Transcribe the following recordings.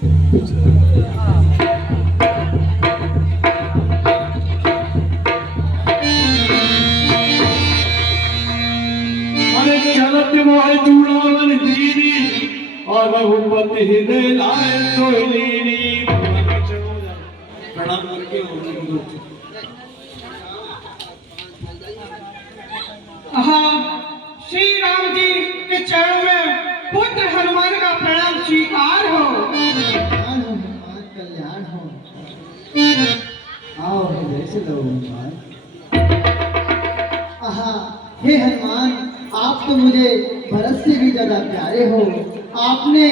अरे चलत मोह चूड़ावन दीनी और रघुपति हृदय लाए सोहिनी। प्रणाम करके श्री राम जी के चरणों में पुत्र हनुमान का प्रणाम स्वीकार हो। कल्याण हो हनुमान, कल्याण हो। आओ हृदय से लो हनुमान। हे हनुमान, आप तो मुझे भरत से भी ज्यादा प्यारे हो। आपने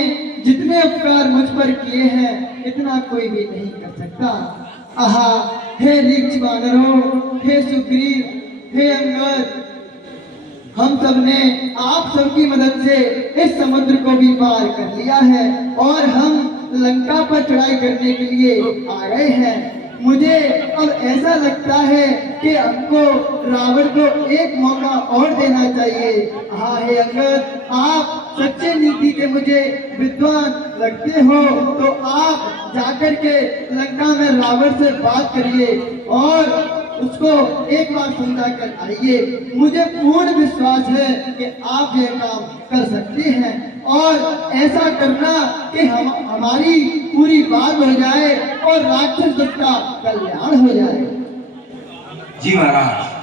जितने उपकार मुझ पर किए हैं इतना कोई भी नहीं कर सकता। हे ऋक्ष वानरों, हे सुग्रीव, हे अंगद, हम सब ने आप सबकी मदद से इस समुद्र को भी पार कर लिया है और हम लंका पर चढ़ाई करने के लिए आ गए हैं। मुझे अब ऐसा लगता है कि हमको रावण को एक मौका और देना चाहिए। हे अंगद, आप सच्चे नीति के मुझे विद्वान लगते हो, तो आप जाकर के लंका में रावण से बात करिए और उसको एक बार समझा कर आइए। मुझे पूर्ण विश्वास है कि आप यह काम कर सकते हैं और ऐसा करना कि हमारी पूरी बात हो जाए और राक्षस का कल्याण हो जाए। जी महाराज।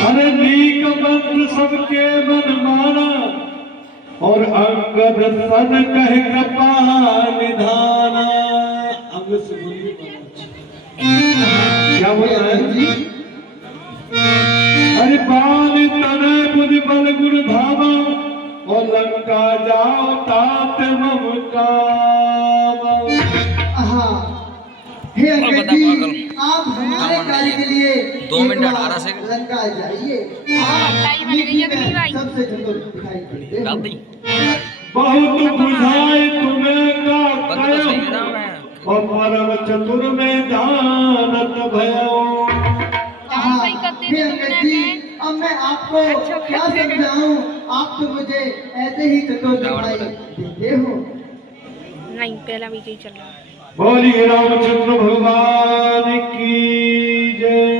अरे नीक बंद सबके मन माना और अंगद सन कह कृपा निधाना। अंग से बोलिए क्या बोल रहा है जी? अरे बाल तने बुद्धि बल गुण धामा और लंका जाओ तात मम काम। हे अंगद जी, आप हमारे कार्य के लिए 2 मिनट 18 सेकंड लंका जाइए। सबसे चतुर दिखाई देते हैं। बहुत बुझाए तुम्हें का और परम चतुर में जानत भयो। हे अंगद जी, अब मैं आपको क्या समझाऊं? आप तो मुझे ऐसे ही चतुर दिखाई देते हो। नहीं, पहला विजय चल रहा है। बोलिए रामचंद्र भगवान की जय।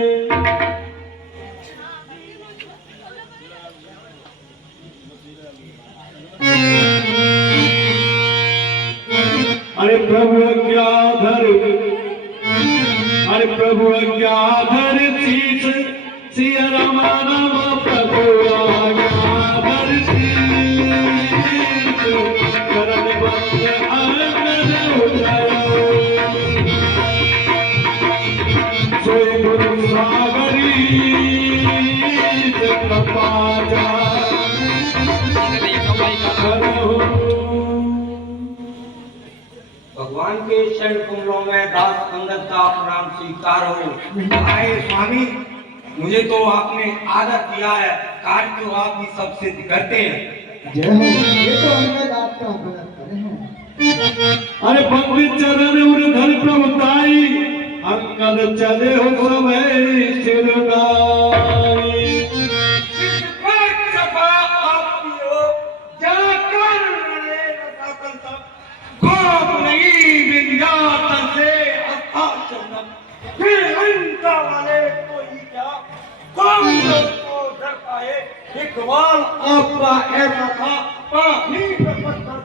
अरे प्रभु अज्ञाधर, अरे प्रभु अज्ञाधर शीश सिया राम राम प्रभु अज्ञाधर शीश करण बंद अंगद उदयो। सोई गुरु सागरी कृपा भगवान के चरण कमलों में दास अंगद का प्रणाम स्वीकार हो। आए स्वामी, मुझे तो आपने आदर किया है, कार्य तो आप ही सब सिद्ध करते हैं। जय हो। ये तो अंगद आपका बड़ा करे हैं। अरे भक्ति चरण उर्धर प्रभुताई अंगद चले हो समय सिरनाई। इकबाल आपका ऐसा था, पानी पे पत्थर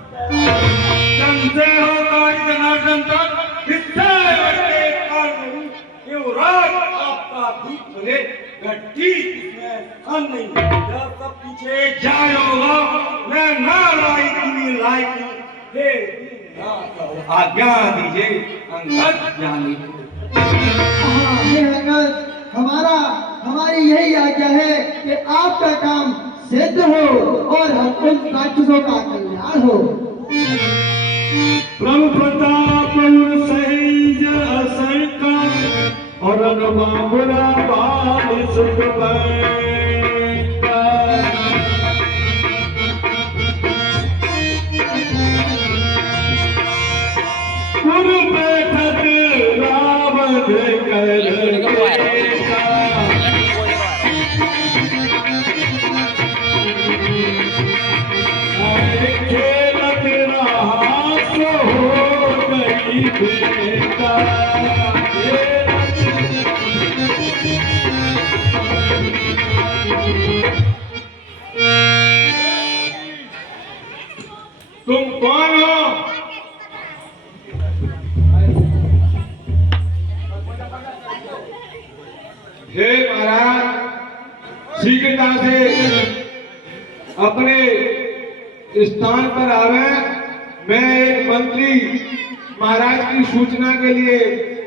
चंदे होगा जनार्दन तक हिस्से बटे कानून युवराज आपका भी खुले गड्डी में स्थान नहीं। जब सब पीछे जाए होगा मैं ना लाई तुम्हें लाई हे आज्ञा दीजिए अंगद जानी। हे अंगद, हमारी यही आज्ञा है कि आपका काम सिद्ध हो और हम उन राक्षसों का कल्याण हो। प्रभु प्रताप सही असंका और अनुमामुरा बाल सुख गुरु बैठक रावण कर बेटा तुम कौन हो? हे महाराज, शीघ्रता से अपने स्थान पर आवे। मैं एक मंत्री महाराज की सूचना के लिए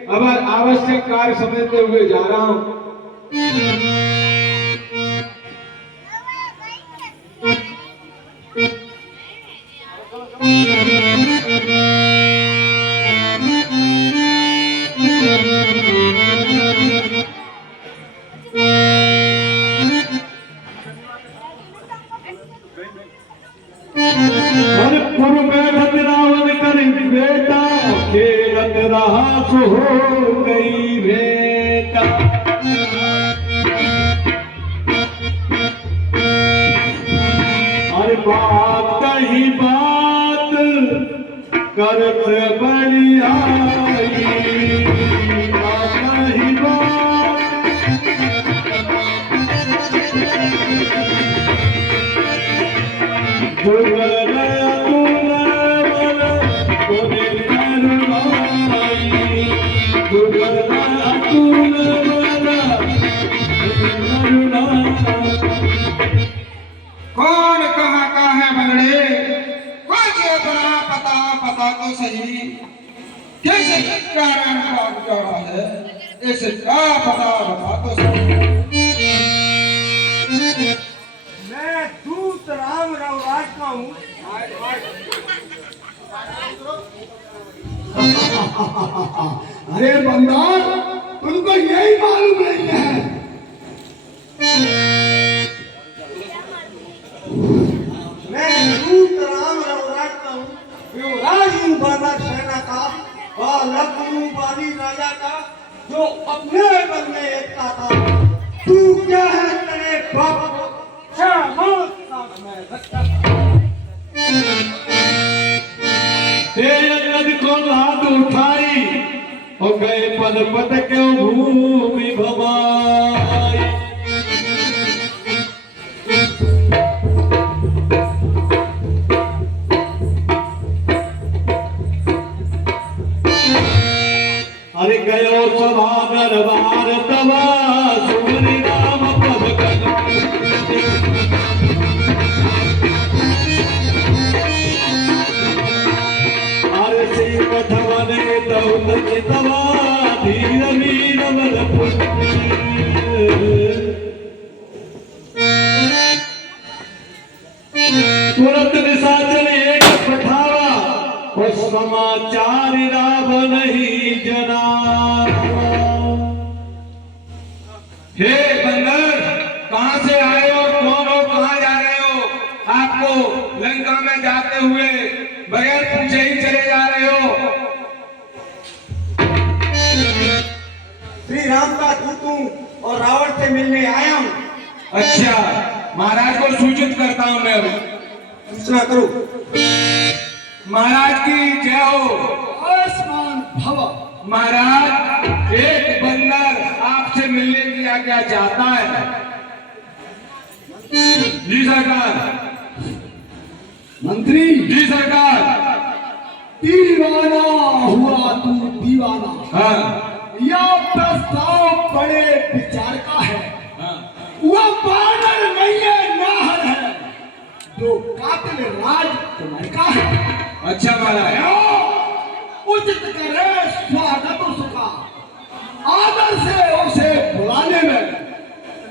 अब आवश्यक कार्य समझते हुए जा रहा हूं। हर पुर बैठत रावण कर बेटा खेलत रहा सो हो गई बेटा हर बात कही बात करत बढ़िया कही बात कौन कहाँ का है बगड़े? कुछ बड़ा पता तो सही। कैसे कारण बात चौड़ा है, ऐसे क्या पता बता तो सही। मैं दूत राम रघुराज का हूँ। अरे बंदार, तुमको यही मालूम नहीं है। मैं दूत राम रघुराज का हूँ, युवराज हूँ बादशाह सेना का और लखनऊ बाली राजा का, जो अपने मन में एकता था। तू क्या है तेरे बाप को? तेज को हाथ उठाई और गए पद पद क्यों भूमि भवाई अरे गयो सभा दरबार तवा सुमरि राम पद अरे सिंह कथवने दौत चितवा धीर वीर बल तुरंत निशाचर एक पठावा और समाचार राव नहीं जना। हे बंदर, कहाँ से आए हो? कौन हो? कहाँ जा रहे हो? आपको लंका में जाते हुए बगैर पूछे ही चले जा रहे हो। श्री राम का दूत हूँ और रावण से मिलने आया हूँ। अच्छा, महाराज को सूचित करता हूँ मैं अभी। सूचना करो। महाराज की जय हो। आयुष्मान भव। महाराज, एक बंदर आपसे मिलने की आज्ञा चाहता है। जी सरकार। मंत्री जी सरकार। दीवाना हुआ तू दीवाना। हाँ यह प्रस्ताव बड़े विचार का है। हाँ। वह बानर नहीं है, नाहर है, जो कातिल राजकुमार का है। अच्छा महाराज। उचित करे स्वागत उसका, आदर से उसे बुलाने में,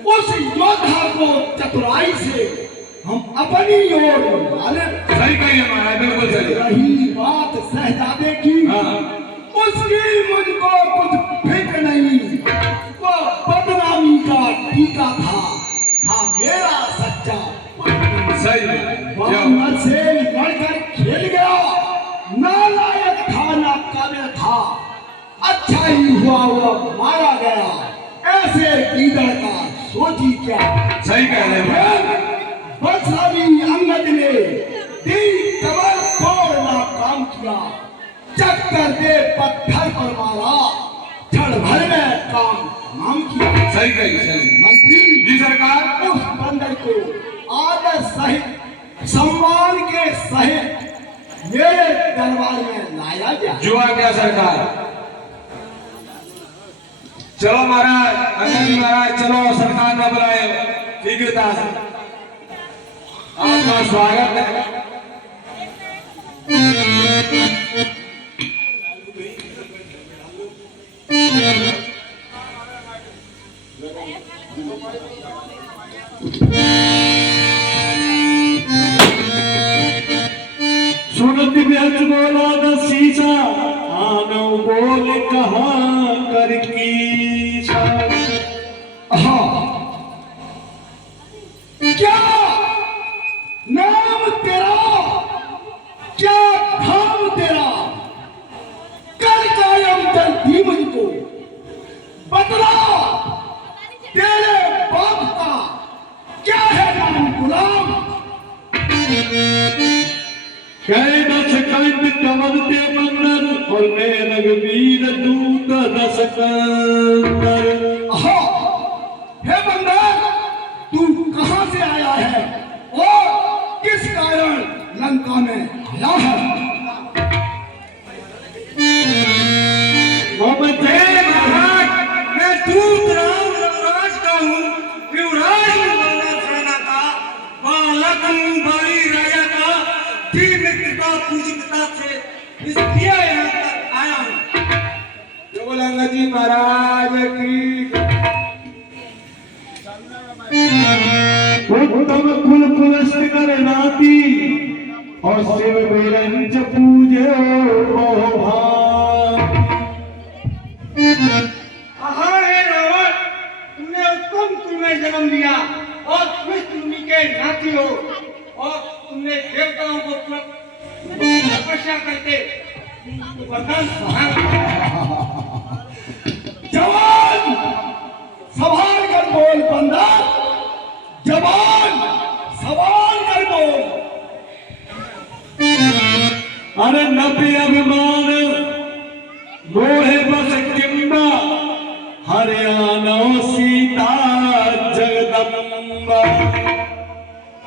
उस योद्धा को चतुराई से हम अपनी ओर बुलाने। सही कहिए महाराज, बिल्कुल सही। रही बात शहजादे की, हाँ। उसकी मुझको कुछ फिक्र नहीं। वो बदनामी का टीका था मेरा सच्चा। सही। बानर से लड़कर खेल गया, नालायक था ना काबिल था। अच्छा ही हुआ वो मारा गया। ऐसे ईदड़ का सोची क्या। सही कह रहे हैं। बलशाली अंगद ने दी कमर तोड़ना काम किया। जब कर दे पत्थर पर मारा, क्षण भर में काम तमाम किया। सही कही, सही। मंत्री जी सरकार। उस बंदर को आदर सहित सम्मान के सहित मेरे दरबार में लाया गया। जुआ क्या सरकार? चलो महाराज, अंगद जी महाराज, चलो सरकार ने बुलाए शीघ्रता से। आपका स्वागत है। सुनत व्यर्थ बोला द शीशा, आनो बोल कहाँ कर कीसा। क्या नाम तेरा, क्या धाम तेरा, कर कायम जल्दी मुझको बतला। तेरे बाप का क्या है नाम गुलाम? कहे दस कंठ कमल ते मंदर, और मैं रघुवीर दूत दस कंदर। हे बंदर, तू कहां से आया है और किस कारण लंका में आया है? महाराज, मैं दूत राम रघुराज का हूँ, युवराज हूँ सेना का, बालक हूँ बड़ी राजा का, दीन कृपा पूजिता से इसलिए यहाँ तक आया हूँ। जो बोला अंगद जी महाराज की। उत्तम कुल पुलस्त कर नाती, और शिव बिरंज पूजे ओ भाव। हाँ हे रावण, तुमने उत्तम कुल में जन्म लिया और कृष्ण मुनि के नाती हो, और तुमने देवताओं को तपस्या करके वरदान जवान संभाल कर बोल बंदा, जवान संभाल कर बोल। अरे नपि अभिमान मोहे बस किंबा, हरियाणा सीता जगदम्बा।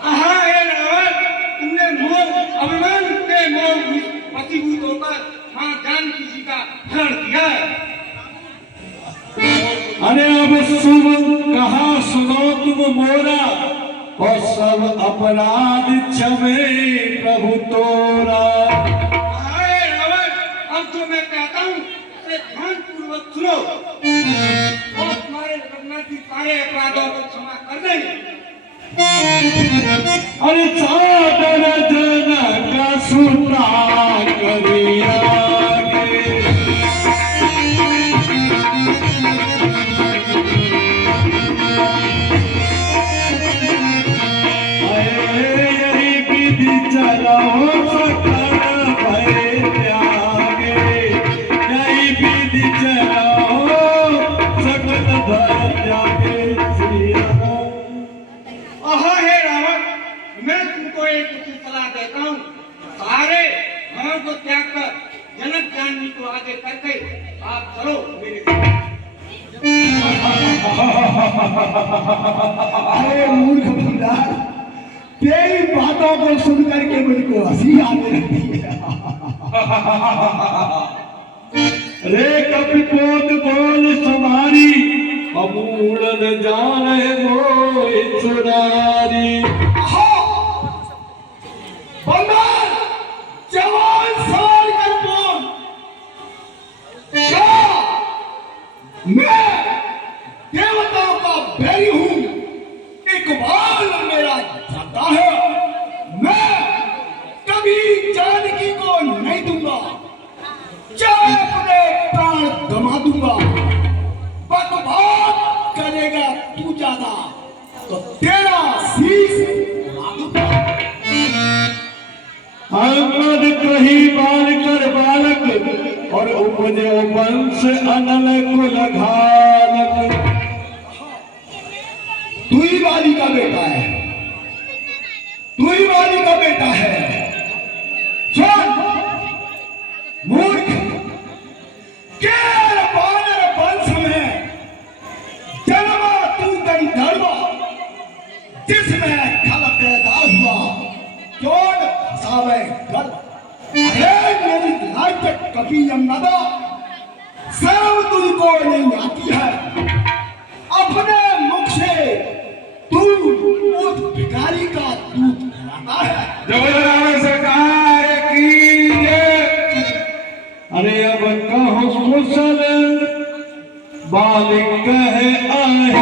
हाँ हे रावण, तुमने मोह अभिमान के मोह पतिभूत होकर मां जानकी जी का हरण किया है। अरे अब शुभ कहा सुनो तुम मोरा, और सब अपराध क्षमे प्रभु तोरा। अरे रावण, अब जो मैं कहता हूँ उसे ध्यानपूर्वक सुनो, और तुम्हारे रघुनाथ जी सारे अपराधों को क्षमा कर देंगे। अरे चादर जन का सुता करिया गे, यही विधि चलाओ सकल भय त्यागे, यही विधि चलाओ सकल भय त्यागे। श्री राम। हे रावण, मैं तुमको एक उचित सलाह देता हूँ, सारे धर्म को त्याग कर जनक जानकी को आगे करके आप चलो मेरे साथ। अरे मूर्ख बंदा, तेरी बातों को सुन करके मुझको हंसी आने लगती है। रे कपिपोत बोल सुमारी, अमूढ़ जाने मोहि चुरारी। बंदर, जवान सवाल कर बोल, क्या मैं देवताओं का बैरी हूँ? इकबाल मेरा जाता है, मैं कभी जानकी को नहीं दूंगा, चाहे अपने प्राण गमा दूंगा। बकवास करेगा तू ज्यादा तो तेरा शीश उड़ा दूंगा। अंगद कही बाल कर बालक, और उपजे वंश अनल कुल घालक। तू ही वाली का बेटा है, तू ही वाली का बेटा है। सुन मूर्ख, तुमको नहीं आती है। अपने मुख से तू उस भिखारी का दूध पिलाता है। जबरदस्त सरकार की जय। अरे अब कहो कुशल बालिक है आए,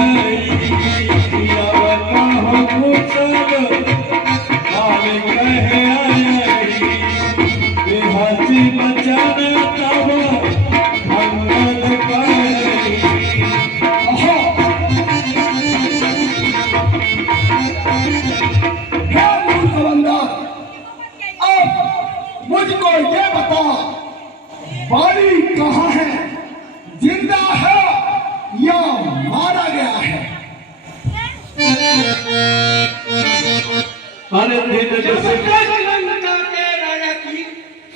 अब कहो कुशल बालिक है आए, हाथी बचाना तब मंगल करे। अब मुझको ये बता, बाली कहाँ है? जिंदा है या मारा गया है? अरे दिन जैसे लंका के राजा की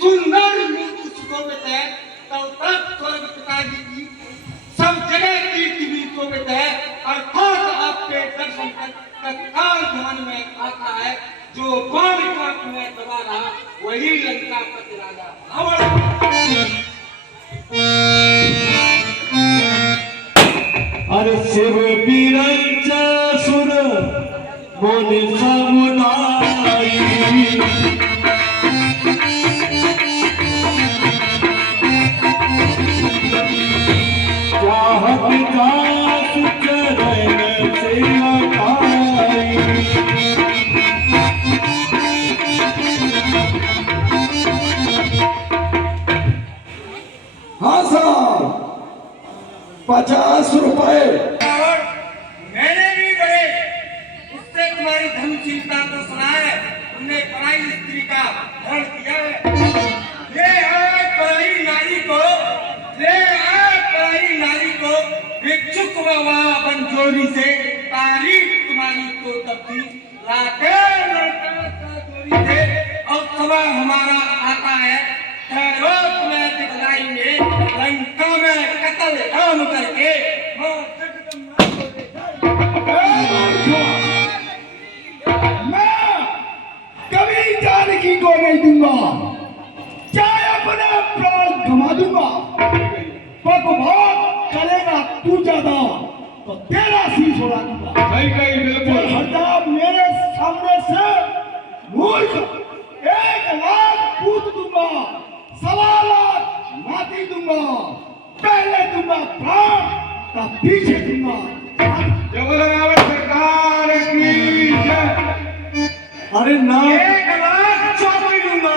सुंदर मूर्ति सुशोभित है, तब तक स्वर्ग पिताजी की सब जगह कीर्ति शोभित है। अर्थात आपके दर्शन तत्काल ध्यान में आता है, जो बाण काट में दबा रहा वही लंका पति राजा रावण। अरे शिव बीरंचा सुर मोनि समुदाय, चाहत दास चरण सेवकाई। हाँ साहब, 50 रुपए। मैंने भी बड़े उससे तुम्हारी धनशीलता को सुना है। तुमने पराई स्त्री का हरण किया है। ले आए पराई नारी को, ले आए पराई नारी को भिक्षुक बाबा बंजोरी से तारीफ तुम्हारी को तब्दील लाके लड़का का जोरी से। और सवा हमारा आता है, ठहरो तुम्हें दिखलाएंगे लंका में कत्ल आम करके मां जगदम्बा को दिखाएंगे। मैं कभी जानकी को नहीं दूंगा, चाहे अपने प्राण गंवा दूंगा। बकवास करेगा तू ज्यादा तो तेरा शीश उड़ा दूंगा। बिल्कुल हटा मेरे सामने से। मूर्ख, 1 लाख पूत दूंगा, 1.25 लाख नाती दूंगा। पहले दूंगा प्राण, तब पीछे दूंगा। जबरदस्त सरकार की जय। अरे ना 1 लाख चौकी लूंगा,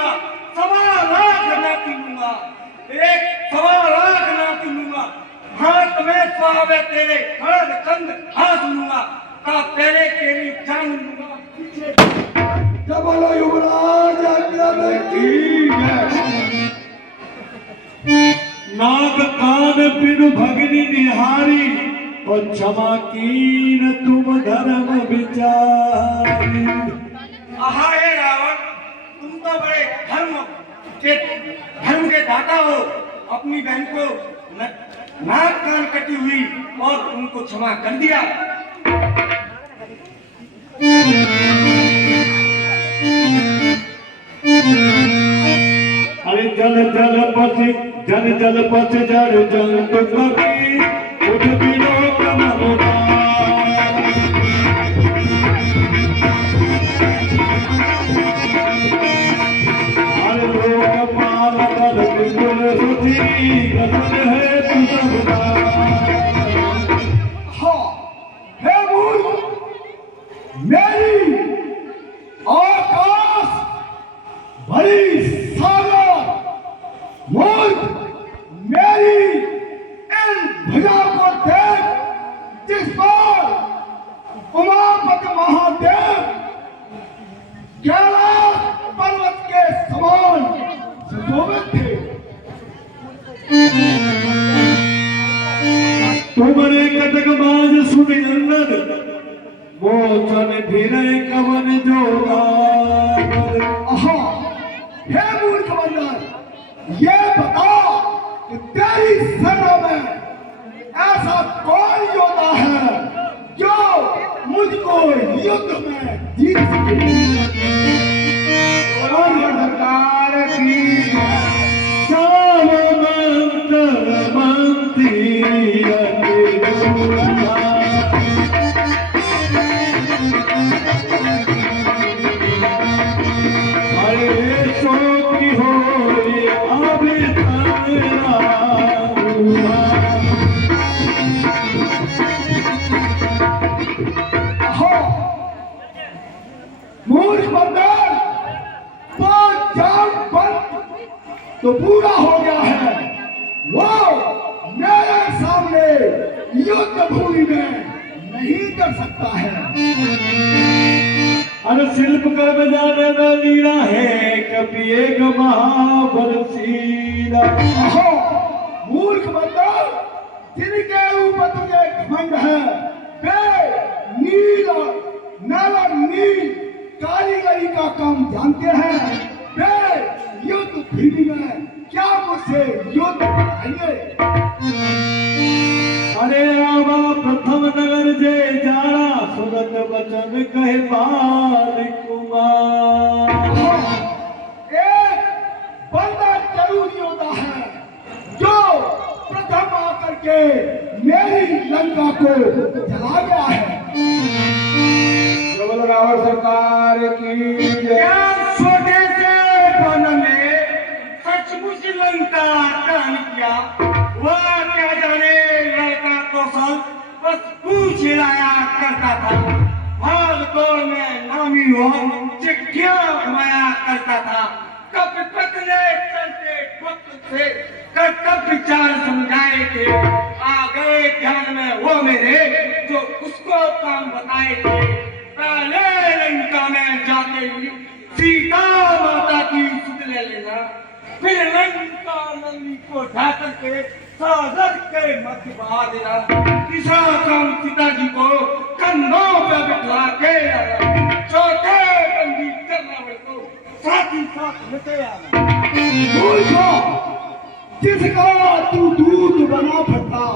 1.25 लाख नाती लूंगा, 1.25 लाख नाती लूंगा। हाथ में स्वावे तेरे खड़ कंद हाथ लूंगा, का पहले तेरी जान लूंगा पीछे। जब बोलो युवराज आज्ञा की जय। नाग कान बिनु भगनी निहारी, और क्षमा कीन तुम धर्म विचारी। आहा हे रावण, तुम तो बड़े धर्म के दाता हो। अपनी बहन को नाक कान कटी हुई और उनको क्षमा कर दिया। अरे जल पथ जड़ जंतु कभी उठ बिनो कमलदार। अरे लोक पाल कर बिल्कुल रुचि गगन है तू सबदार। हाँ, हे मूर्ख, मेरी आकाश बड़ी सागर, मूर्ख, मेरी इन भुजाओं को देख, जिस पर उमापति महादेव कैलाश पर्वत के समान सुशोभित थे। तुमरे कटक बाज सुन नंदन, मोचन फिरे कवन जोगार। हे मूर्ख बंदर, ये बता कि तेरी सेना में ऐसा कौन योद्धा है जो मुझको युद्ध में जीत सके। सरकार की सामंत मंत्री तो पूरा हो गया है। वो मेरे सामने युद्ध भूमि में नहीं कर सकता है। अरे शिल्प कर बजाने में लीला है कभी एक महाबलशीला। अहो मूर्ख बंदा, जिनके ऊपर तुझे घमंड है वे नील नल नील कारीगरी का काम जानते हैं। वे युद्ध भूमि में क्या मुझसे युद्ध कराएंगे? अरे आवा प्रथम नगर जे जाना सुनत वचन कहे बाल कुमार। एक बंदा जरूरी होता है जो प्रथम आकर के मेरी लंका को जला गया है। केवल रावण सरकार की जय। क्या छोटे से वन में सचमुच लंका दान किया? वह क्या जाने लड़का कौशल बस पूछ हिलाया करता था। भाग दौड़ में नामी हुआ चिट्ठियां घुमाया करता था। कब पतले चलते वक्त से कर्तव्य विचार समझाए थे। आ गए ध्यान में वो मेरे जो उसको काम बताए थे। पहले लंका में जाते ही सीता माता की सुध ले लेना, फिर लंका नंदी को ढाकर के सागर के मध्य बहा देना। तीसरा काम पिताजी को कंधों पर बिठा के लाना। चौथे बंदी करना को साथ ही साथ लेते आना। मूर्खो, जिसका तू दूध बना फटा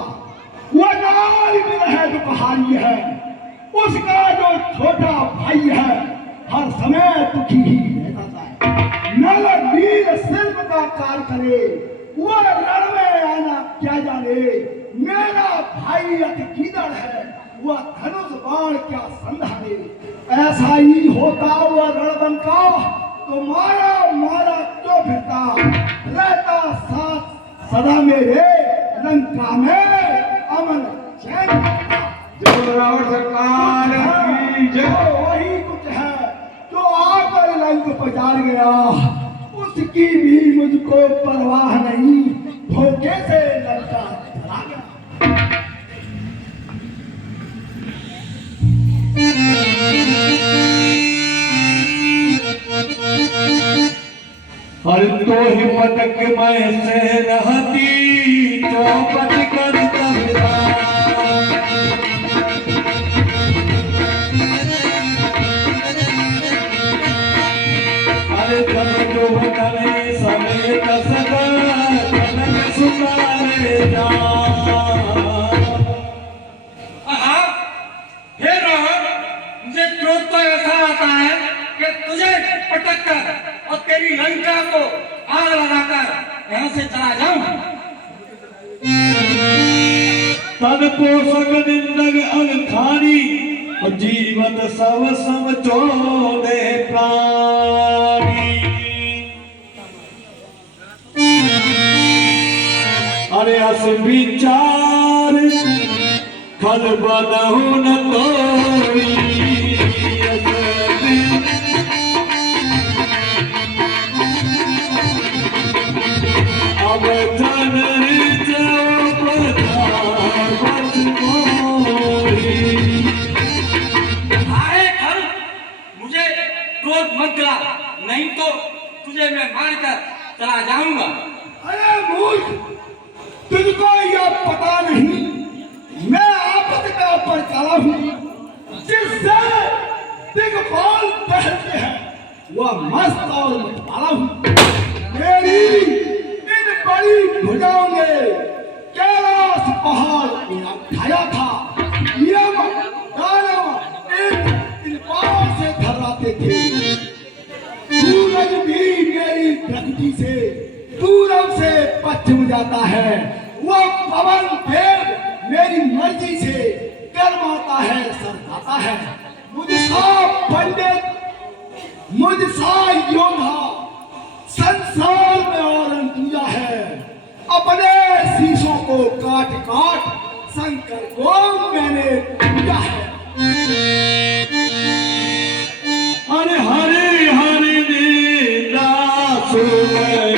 वो नाल में है दुपहारी है। उसका जो छोटा भाई है हर समय दुखी ही रहता है। नल नील शिल्प का कार्य करे वो रण में आना क्या जाने। मेरा भाई अति कीदड़ है वह धनुष बाण क्या संधारे। ऐसा ही होता हुआ रणवन का तो मारा मारा क्यों फिरता रहता साथ सदा मेरे लंका में अमन चैन। रावण सरकार की जय। वही कुछ है जो आकर लंक पचार गया, उसकी भी मुझको परवाह नहीं। धोखे से लंका चला गया। अरे तो हिम्मत के मैं से रहती चौपट कर तबला। अरे जब जो बदले समेत सदा कनक सुनारे जा। हे रावण, मुझे क्रोध तो ऐसा आता है कि तुझे पटक कर और तेरी लंका को आग लगाकर यहाँ से चला जाऊं। तन पोषक निंदक अनखानी जीवन सब समझो दे प्राणी। अरे अस विचार फल बदहु न तोरी। अब जन जाओ पधार मोरी। अरे खर, मुझे क्रोध मत दिला, नहीं तो तुझे मैं मारकर चला जाऊंगा। अरे मूर्ख, तुझको यह पता नहीं मैं आपद का पर चला हूँ। जिससे दिग्पाल पहनते हैं वह मस्त और मतवाला हूँ। मेरी इन बड़ी भुजाओं ने कैलाश पहाड़ उठाया था। यम दानव इन पांव से थर्राते थे। सूरज भी मेरी प्रकृति से पूरब से पश्चिम जाता है। वो पवन देव मेरी मर्जी से कर्माता है सरकाता है। मुझसा पंडित मुझसा योद्धा संसार में और अंतुजा है। अपने शीशों को काट काट शंकर को मैंने पूजा है। अरे हरे हरे नीला सुमय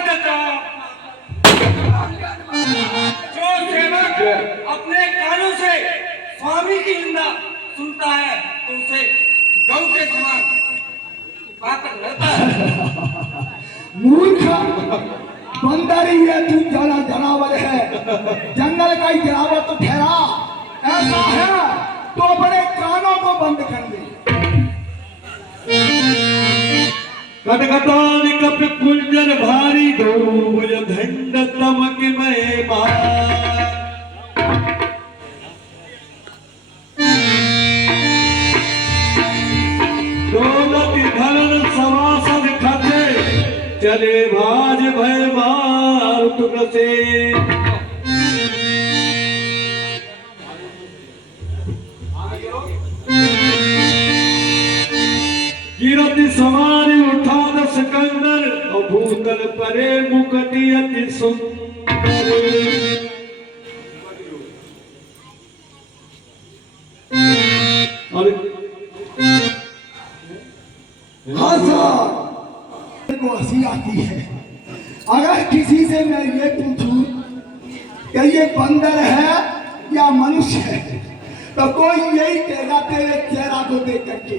स्वागत है। जो सेवक अपने कानों से स्वामी की निंदा सुनता है तो उसे गौ के समान पाकर रहता है। मूर्ख, बंदर ही है तू, जानवर है, जंगल का ही जानवर तो ठहरा। ऐसा है तो अपने कानों को बंद कर दे। कटकटान कप कुंजर भारी धूल धंड तमक में दौलत धन सवासद खते चले भाज भय मार टुक से गिरति सवारी उठा दस कंदर और भूतल परे मुकटी अति सुंदर। को हंसी आती है। अगर किसी से मैं ये पूछूं कि ये बंदर है या मनुष्य है तो कोई यही कहेगा तेरे चेहरा को देख करके,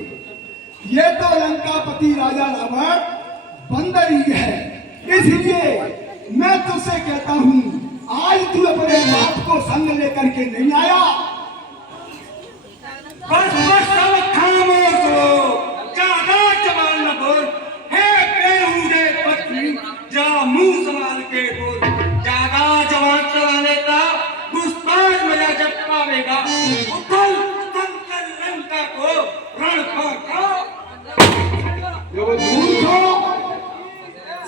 ये तो लंकापति राजा रावण बंदर ही है। इसलिए मैं तुझसे कहता हूं, आज तू अपने बाप को संग लेकर के नहीं आया। बस बस सब खामोश हो, ज्यादा जवान न बोल। हे बेहुदे पत्नी, जा मुंह संभाल के बोल। ज्यादा जवान चलाने का गुस्ताख मजा जब पावेगा, उथल पुथल कर लंका को रण पर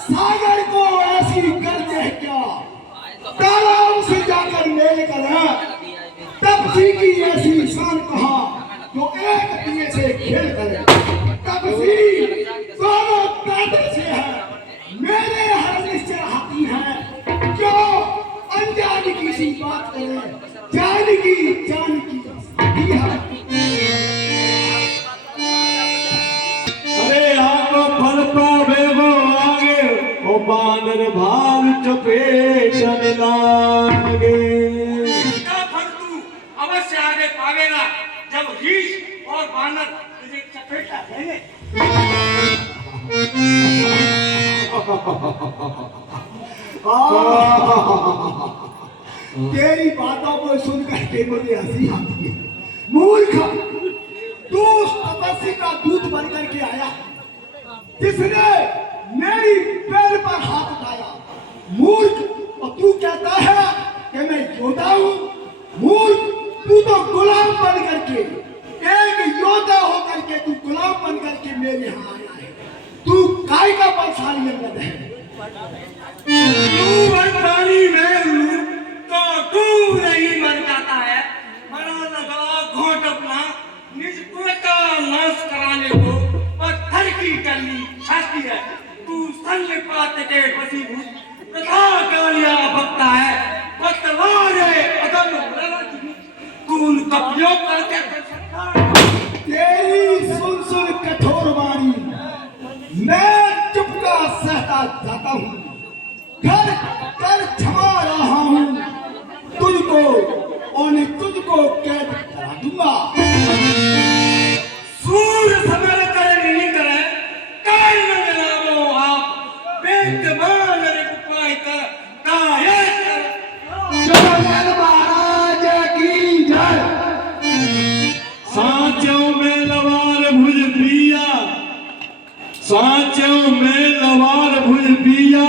सागर को ऐसी गर्ज है क्या, तालाब से जाकर मेल कर तपसी की ऐसी शान कहा जो एक दिए से खेल करे। तपसी दोनों कादर से है, मेरे हर निश्चय हाथी है। क्यों अनजान की सी बात करे, जान की साथी है। अरे आको फल पावे वो आगे ओ बानर भाल चपेटन लागे। इसका फल तू अवश्य आगे पावेगा जब रीछ और बानर तुझे चपेटा देंगे। तेरी बातों को सुन करके मुझे हंसी आती है। मूर्ख, तू उस तपस्वी का दूत बनकर के आया जिसने मेरी पैर पर हाथ उठाया। मूर्ख, और तू कहता है कि मैं योद्धा हूं। मूर्ख, तू तो गुलाम बन करके, एक योद्धा होकर के तू गुलाम बन करके मेरे यहाँ आया है। तू काय का बलशाली अंगद है। तू वरदानी में हूँ तो तू नहीं मर जाता है। मरा लगा घोट अपना निज कुल का नाश कराने को पत्थर की टल्ली छाती है। तू संग पात के वसीभूत तथा गालियां बकता है। पतवारे अदम तू उन कपियों पर क्या कर सकता है? तेरी सुन सुन कठोर वाणी मैं चुपका सहता जाता हूँ। घर कर क्षमा रहा हूँ तुझको, और तुझको कैद करा दूंगा। सूर समर करे नहीं करे काय न जलावो आप बेतमान रिपुपाई कर कायस जगन महाराज की जय। सांचों में लवार भुज पिया, सांचों में लवार भुज पिया,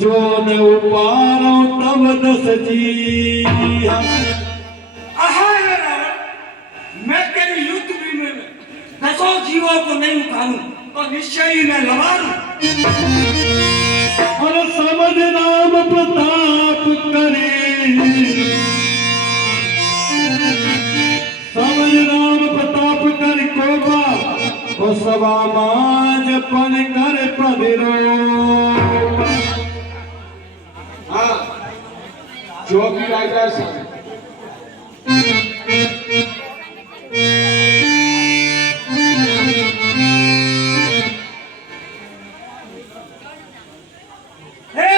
जो न उपारो तब दस जी। आहार रावण, मैं तेरी युद्ध भूमि में दसों जीवों को नहीं उठाऊं तो निश्चय ही मैं लवारूं। और समझ नाम प्रताप करे, समझ नाम प्रताप कर कोबा और सभा माज पन कर पदिरो। हाँ, जो भी राजा से हे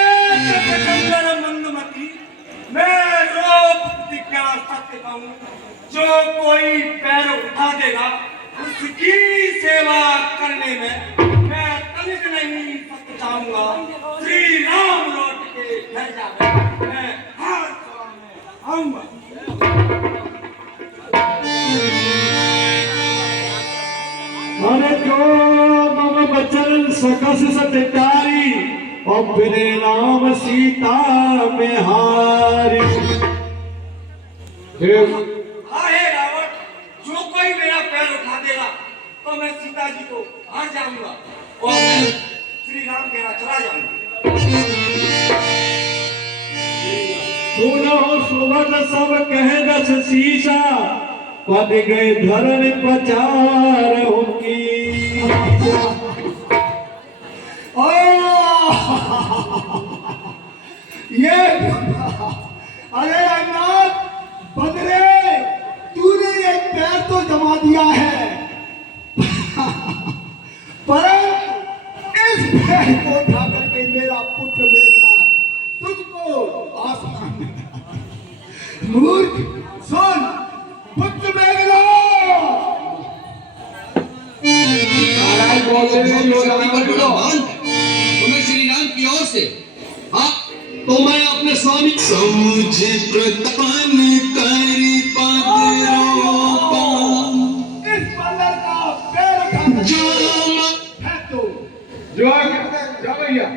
आएगा उसकी सेवा करने में मैं तनिक नहीं चाहूंगा। श्री राम लौट के घर जावे मैं हर काम में आऊंगा। अरे जो मम बचन सकस सतकारी और फिरे नाम सीता बिहारी। हाँ हे रावण, जो कोई मेरा पैर उठा देगा तो मैं सीता जी को हार जाऊंगा और मैं श्री राम के यहाँ चला जाऊंगा। सुनो सुवर्ण सब कह दस शीशा पद गए धरन प्रचार होगी। ये अरे अनाथ बदरे तूने ये पैर तो जमा दिया है परंतु इस पैर को उठा करके मेरा पुत्र मेघनाथ तुझको आसमान में मूर्ख सुन पुत्र मेघनाथ तुम्हें श्री राम की ओर से हाँ तो मैं अपने स्वामी समझ प्रतपन करी इस बंदर का पैर उठा है तो जो जा भैया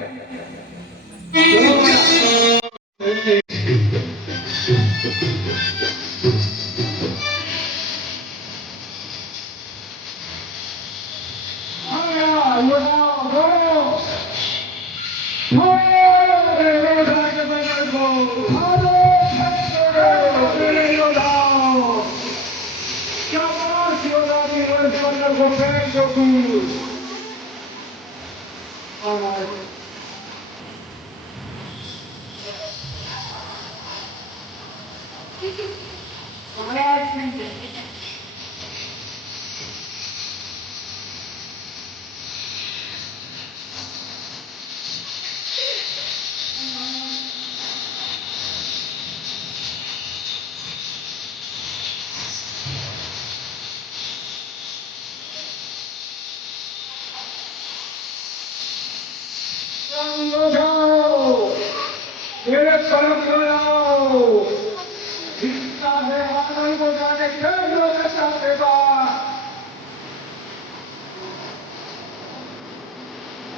मेरे कर्म बनाओ जितना है आनंद को जाने के लोग चाहते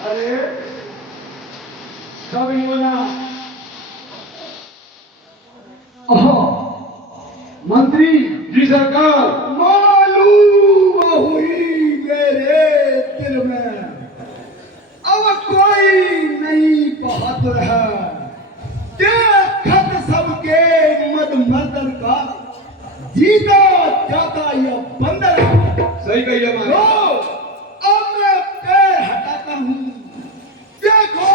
अरे कभी बोला मंत्री जी सरकार मालूम हुई मेरे दिल में अब कोई नहीं बहादुर है देखत सबके मद मर्दन का जीता जाता यह बंदर सही कही अब मैं पैर हटाता हूँ देखो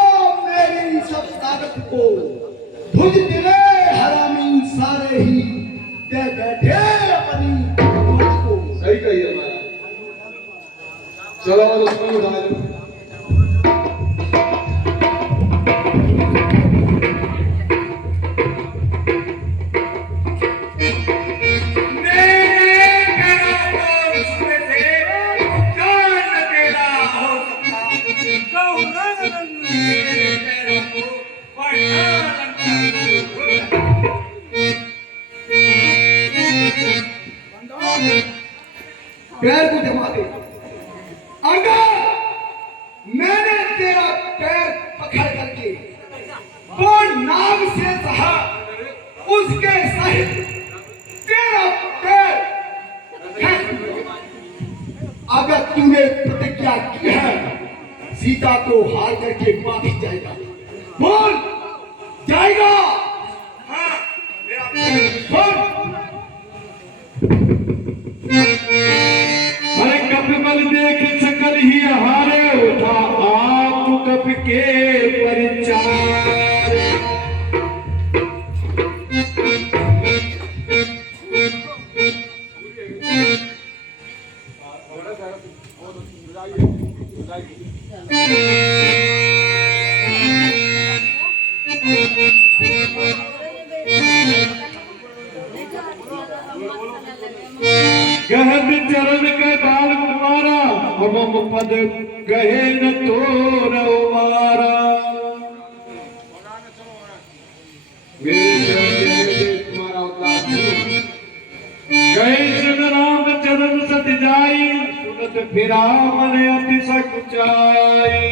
मेरी सब ताकत को भुज दिले हरामी सारे ही दे बैठे अपनी को सही कही चलो उसमें उठा लो पैर को जमा दे अगर मैंने तेरा पैर पकड़ करके वो नाम से कहा उसके सहित तेरा पैर अगर तूने प्रतिज्ञा की है सीता को हार करके माफी जाएगा बोल जाएगा हाँ मेरा अरे कपिबल देख सकल ही हारे उठा आप कप के परिचार गहद चरण चरण के बाल कुमारा हम पद कहे न तो रवारा गए सुन राम चरण सत जाई सुनत फिरा मन अति सकुचाई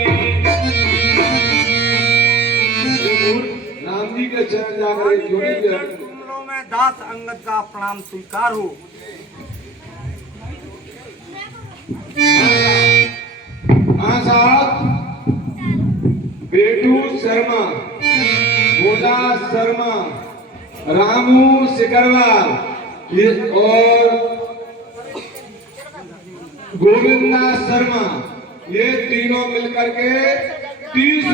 राम जी के चरण जाकर जोड़ी कुंडलों में दास अंगद का प्रणाम स्वीकार हो। हाँ साहब, बेटू शर्मा, गोदा शर्मा, रामू सिकरवाल और गोविंदा शर्मा, ये तीनों मिलकर के 30